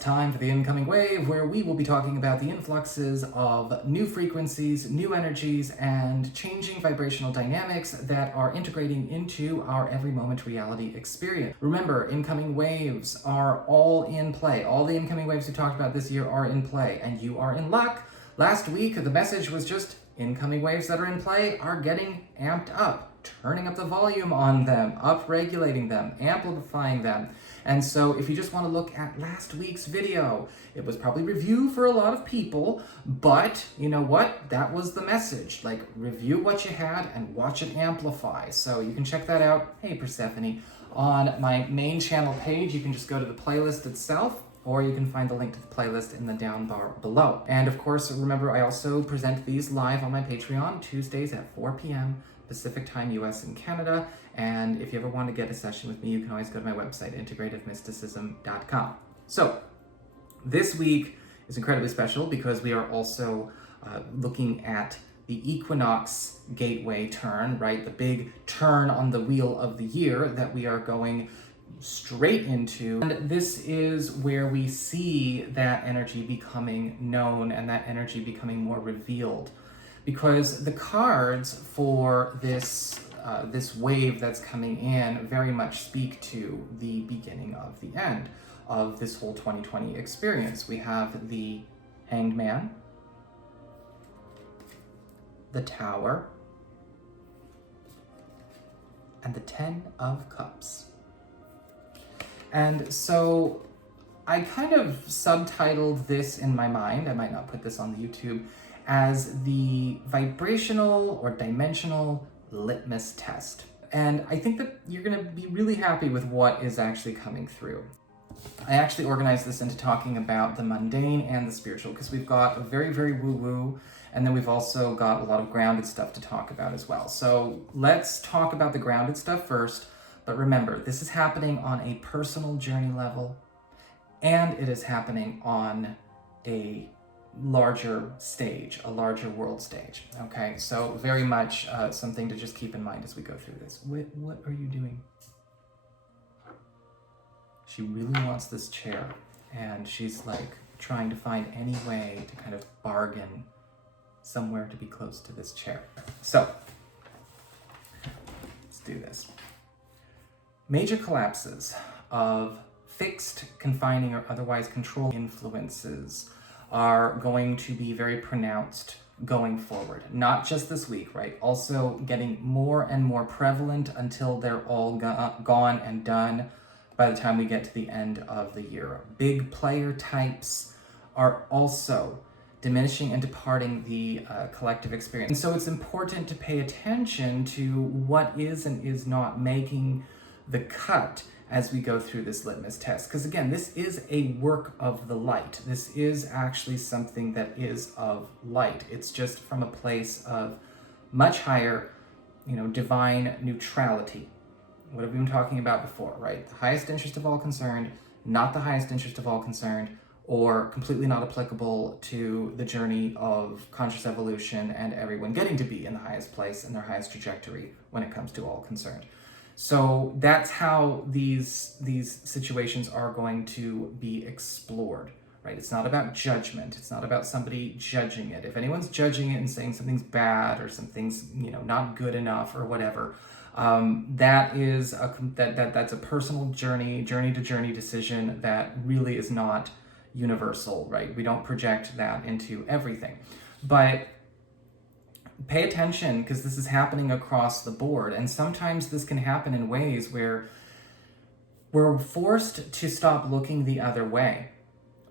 time for the incoming wave, where we will be talking about the influxes of new frequencies, new energies, and changing vibrational dynamics that are integrating into our every moment reality experience. Remember, incoming waves are all in play. All the incoming waves we talked about this year are in play, and you are in luck. Last week, the message was just incoming waves that are in play are getting amped up, turning up the volume on them, up-regulating them, amplifying them. And so if you just want to look at last week's video, it was probably review for a lot of people, but you know what? That was the message. Like, review what you had and watch it amplify. So you can check that out, hey Persephone, on my main channel page. You can just go to the playlist itself, or you can find the link to the playlist in the down bar below. And of course, remember, I also present these live on my Patreon, Tuesdays at 4 p.m. Pacific time, US and Canada. And if you ever want to get a session with me, you can always go to my website, integrativemysticism.com. So this week is incredibly special because we are also looking at the Equinox gateway turn, right? The big turn on the wheel of the year that we are going straight into. And this is where we see that energy becoming known and that energy becoming more revealed. Because the cards for this wave that's coming in very much speak to the beginning of the end of this whole 2020 experience. We have the Hanged Man, the Tower, and the Ten of Cups. And so I kind of subtitled this in my mind, I might not put this on the YouTube, as the vibrational or dimensional litmus test. And I think that you're going to be really happy with what is actually coming through. I actually organized this into talking about the mundane and the spiritual, because we've got a very, very woo-woo, and then we've also got a lot of grounded stuff to talk about as well. So let's talk about the grounded stuff first. But remember, this is happening on a personal journey level, and it is happening on a larger stage, a larger world stage. Okay, so very much something to just keep in mind as we go through this. What are you doing? She really wants this chair, and she's like trying to find any way to kind of bargain somewhere to be close to this chair. So let's do this. Major collapses of fixed, confining, or otherwise controlled influences are going to be very pronounced going forward. Not just this week, right? Also getting more and more prevalent until they're all gone and done by the time we get to the end of the year. Big player types are also diminishing and departing the collective experience. And so it's important to pay attention to what is and is not making the cut as we go through this litmus test. Because again, this is a work of the light. This is actually something that is of light. It's just from a place of much higher, divine neutrality. What have we been talking about before, right? The highest interest of all concerned, not the highest interest of all concerned, or completely not applicable to the journey of conscious evolution and everyone getting to be in the highest place and their highest trajectory when it comes to all concerned. So that's how these situations are going to be explored, right? It's not about judgment. It's not about somebody judging it. If anyone's judging it and saying something's bad or something's, not good enough or whatever, that's a personal journey to journey decision that really is not universal, right? We don't project that into everything. But pay attention, because this is happening across the board. And sometimes this can happen in ways where we're forced to stop looking the other way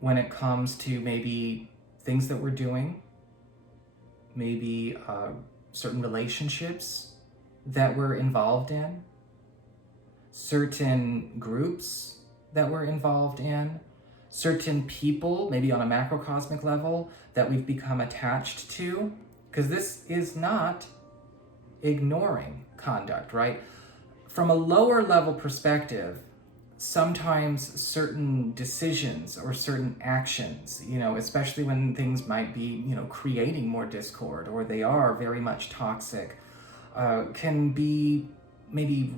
when it comes to maybe things that we're doing, maybe certain relationships that we're involved in, certain groups that we're involved in, certain people, maybe on a macrocosmic level, that we've become attached to. Because this is not ignoring conduct, right? From a lower level perspective, sometimes certain decisions or certain actions, especially when things might be, creating more discord or they are very much toxic, can be maybe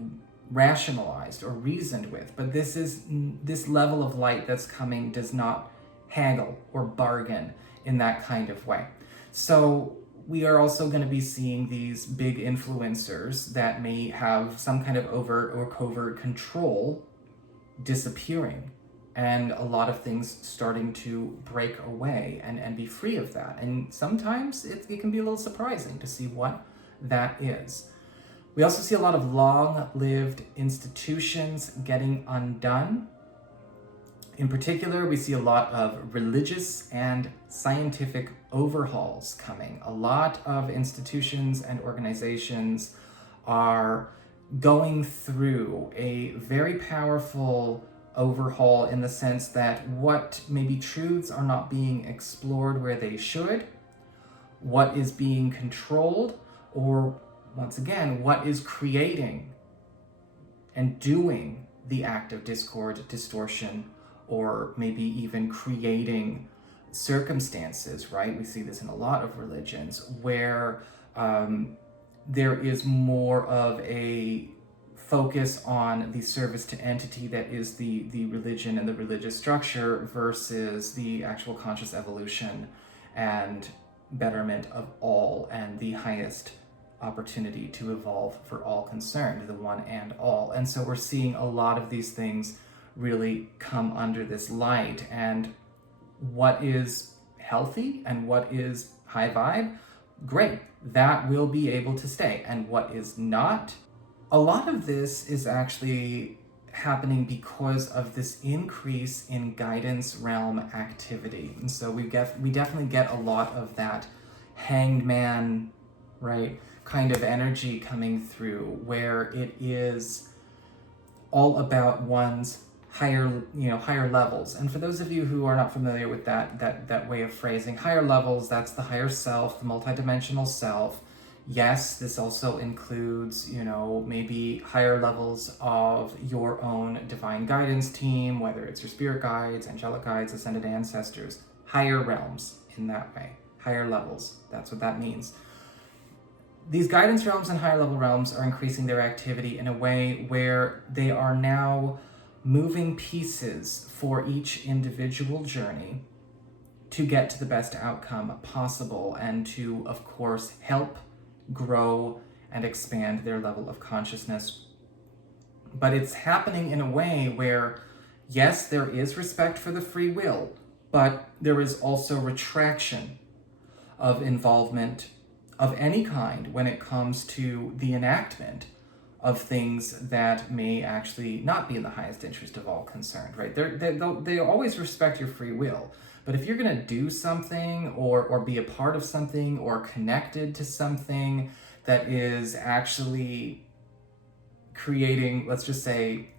rationalized or reasoned with. But this level of light that's coming does not haggle or bargain in that kind of way. So we are also going to be seeing these big influencers that may have some kind of overt or covert control disappearing, and a lot of things starting to break away and be free of that. And sometimes it can be a little surprising to see what that is. We also see a lot of long-lived institutions getting undone. In particular, we see a lot of religious and scientific overhauls coming. A lot of institutions and organizations are going through a very powerful overhaul, in the sense that what maybe truths are not being explored where they should, what is being controlled, or once again, what is creating and doing the act of discord, distortion, or maybe even creating circumstances, right? We see this in a lot of religions where there is more of a focus on the service to entity that is the religion and the religious structure versus the actual conscious evolution and betterment of all and the highest opportunity to evolve for all concerned, the one and all. And so we're seeing a lot of these things really come under this light, and what is healthy and what is high vibe, great, that will be able to stay. And what is not, a lot of this is actually happening because of this increase in guidance realm activity. And so we definitely get a lot of that hanged man, right, kind of energy coming through, where it is all about one's higher levels. And for those of you who are not familiar with that way of phrasing, higher levels, that's the higher self, the multidimensional self. Yes, this also includes, maybe higher levels of your own divine guidance team, whether it's your spirit guides, angelic guides, ascended ancestors, higher realms in that way, higher levels. That's what that means. These guidance realms and higher level realms are increasing their activity in a way where they are now moving pieces for each individual journey to get to the best outcome possible, and to, of course, help grow and expand their level of consciousness. But it's happening in a way where, yes, there is respect for the free will, but there is also retraction of involvement of any kind when it comes to the enactment of things that may actually not be in the highest interest of all concerned, right? They always respect your free will. But if you're going to do something or be a part of something or connected to something that is actually creating, let's just say,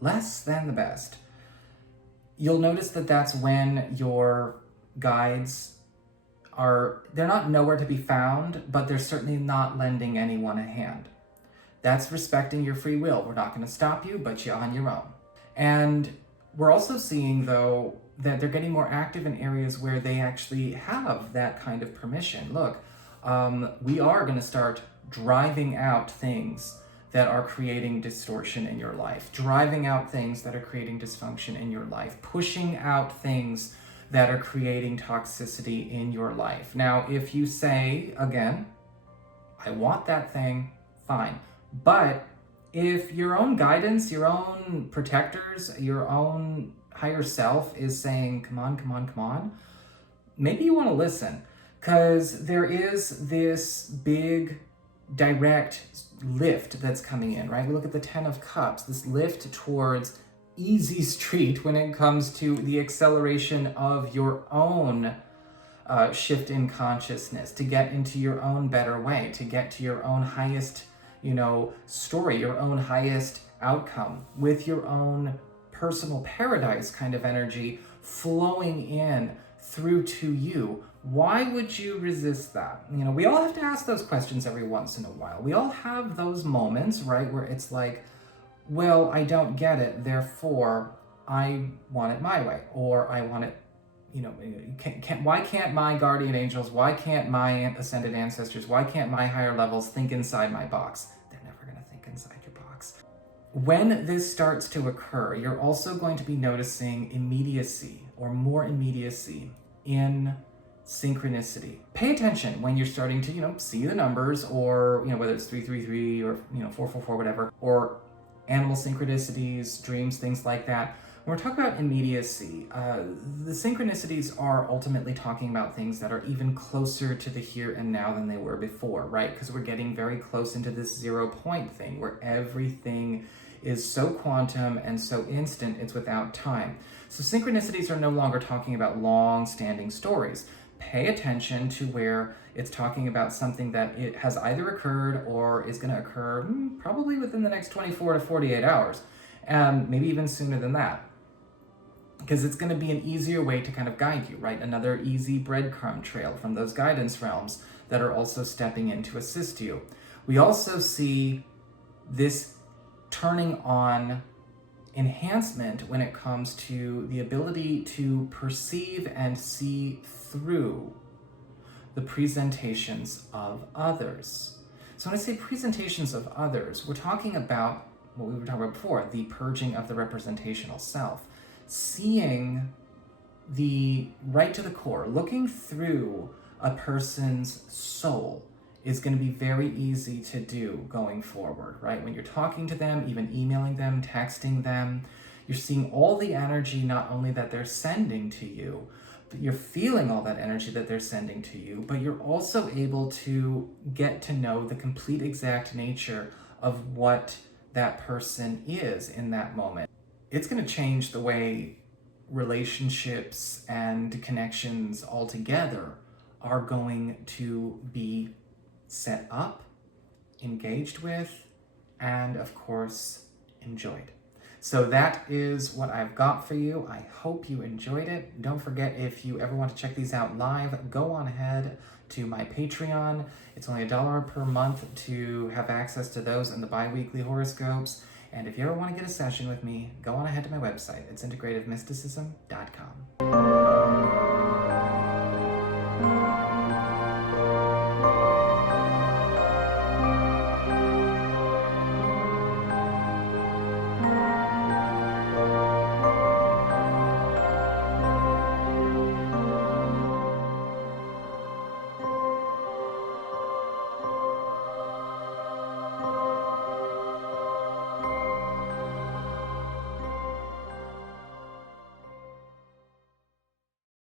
less than the best, you'll notice that that's when your guides they're not nowhere to be found, but they're certainly not lending anyone a hand. That's respecting your free will. We're not going to stop you, but you're on your own. And we're also seeing, though, that they're getting more active in areas where they actually have that kind of permission. Look, we are going to start driving out things that are creating distortion in your life, driving out things that are creating dysfunction in your life, pushing out things that are creating toxicity in your life. Now, if you say, again, I want that thing, fine. But if your own guidance, your own protectors, your own higher self is saying, come on, maybe you want to listen, because there is this big direct lift that's coming in, right? We look at the 10 of Cups, this lift towards easy street when it comes to the acceleration of your own shift in consciousness, to get into your own better way, to get to your own highest story, your own highest outcome, with your own personal paradise kind of energy flowing in through to you. Why would you resist that? We all have to ask those questions every once in a while. We all have those moments, right, where it's like, well, I don't get it, therefore I want it my way, or I want it, why can't my guardian angels, why can't my ascended ancestors, why can't my higher levels think inside my box? They're never going to think inside your box. When this starts to occur, you're also going to be noticing immediacy or more immediacy in synchronicity. Pay attention when you're starting to, see the numbers, or, whether it's 333 or, 444, whatever, or animal synchronicities, dreams, things like that. When we're talking about immediacy, the synchronicities are ultimately talking about things that are even closer to the here and now than they were before, right? Because we're getting very close into this 0 point thing where everything is so quantum and so instant, it's without time. So synchronicities are no longer talking about long-standing stories. Pay attention to where it's talking about something that it has either occurred or is going to occur probably within the next 24 to 48 hours, maybe even sooner than that. Because it's going to be an easier way to kind of guide you, right? Another easy breadcrumb trail from those guidance realms that are also stepping in to assist you. We also see this turning on enhancement when it comes to the ability to perceive and see through the presentations of others. So when I say presentations of others, we're talking about what we were talking about before, the purging of the representational self. Seeing the right to the core, looking through a person's soul is going to be very easy to do going forward, right? When you're talking to them, even emailing them, texting them, you're seeing all the energy not only that they're sending to you, but you're feeling all that energy that they're sending to you, but you're also able to get to know the complete exact nature of what that person is in that moment. It's going to change the way relationships and connections altogether are going to be set up, engaged with, and of course, enjoyed. So that is what I've got for you. I hope you enjoyed it. Don't forget, if you ever want to check these out live, go on ahead to my Patreon. It's only $1 per month to have access to those and the bi-weekly horoscopes. And if you ever want to get a session with me, go on ahead to my website. It's integrativemysticism.com.